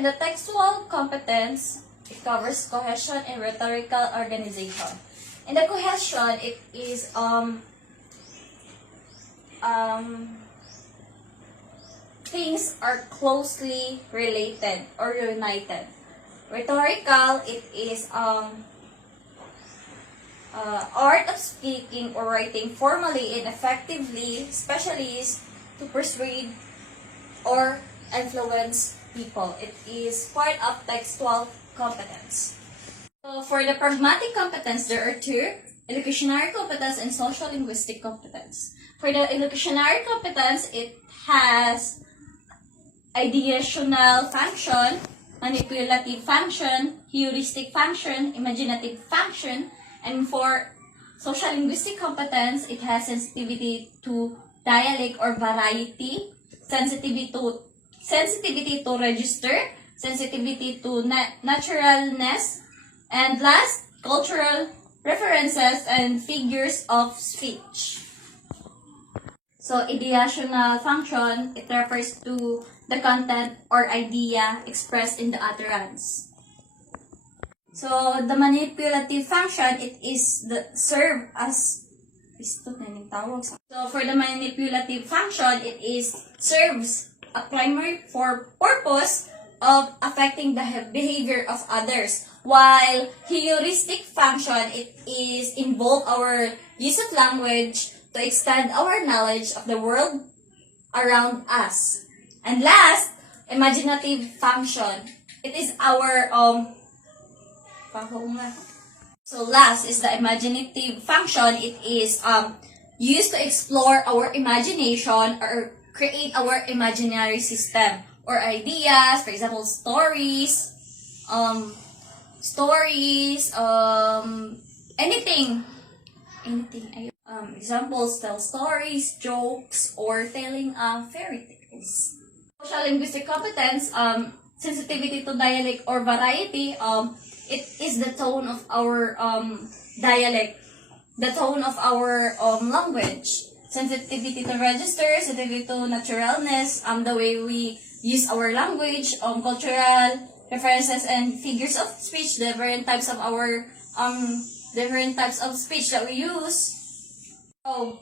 And the textual competence, it covers cohesion and rhetorical organization. In the cohesion, it is things are closely related or united. Rhetorical, it is art of speaking or writing formally and effectively, especially to persuade or influence people. It is part of textual competence. So for the pragmatic competence, there are two: elocutionary competence and social linguistic competence. For the elocutionary competence, it has ideational function, manipulative function, heuristic function, imaginative function, and for social linguistic competence, it has sensitivity to dialect or variety, sensitivity to register, sensitivity to naturalness, and last, cultural references and figures of speech. So, ideational function, it refers to the content or idea expressed in the utterance. So, the manipulative function, it is serve as so, for the manipulative function, it serves a primary purpose of affecting the behavior of others. While heuristic function, it is involve our use of language to extend our knowledge of the world around us. And last, imaginative function. It is our So last is the imaginative function. It is used to explore our imagination or create our imaginary system or ideas, for example, stories, anything. Examples, tell stories, jokes, or telling fairy tales. Social linguistic competence, sensitivity to dialect or variety, it is the tone of our dialect, the tone of our language. Sensitivity to register, sensitivity to naturalness, the way we use our language, cultural references and figures of speech, different types of speech that we use. So,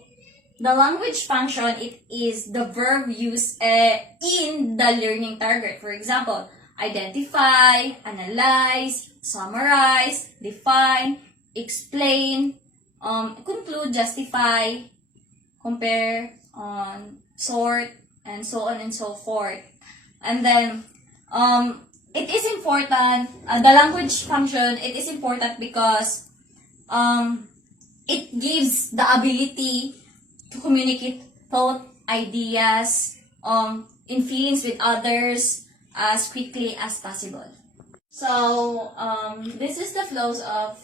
the language function, it is the verb used in the learning target. For example, identify, analyze, summarize, define, explain, conclude, justify, compare, sort, and so on and so forth. And then, it is important, the language function, it is important because it gives the ability to communicate thought, ideas, in feelings with others as quickly as possible. So, this is the flows of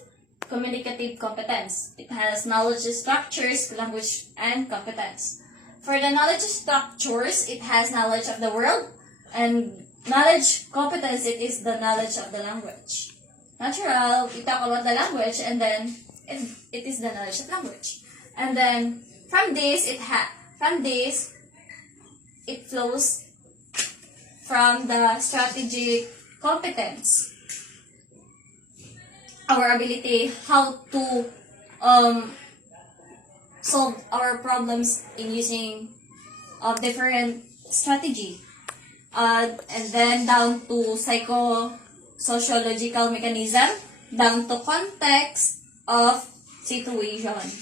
communicative competence. It has knowledge structures, language, and competence. For the knowledge structures, it has knowledge of the world, and knowledge competence, it is the knowledge of the language. Natural, we talk about the language, and then it is the knowledge of language. And then from this, it flows from the strategic competence. Our ability how to solve our problems in using different strategy. And then down to psycho-sociological mechanism, down to context of situation.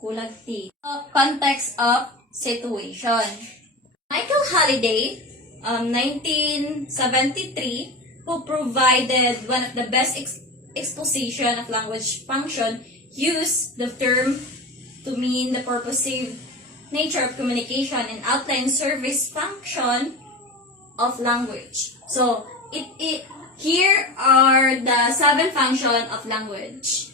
Kulang T. Context of situation. Michael Halliday, 1973, who provided one of the best exposition of language function, used the term to mean the purposive nature of communication and outline service function of language. So, here are the 7 functions of language.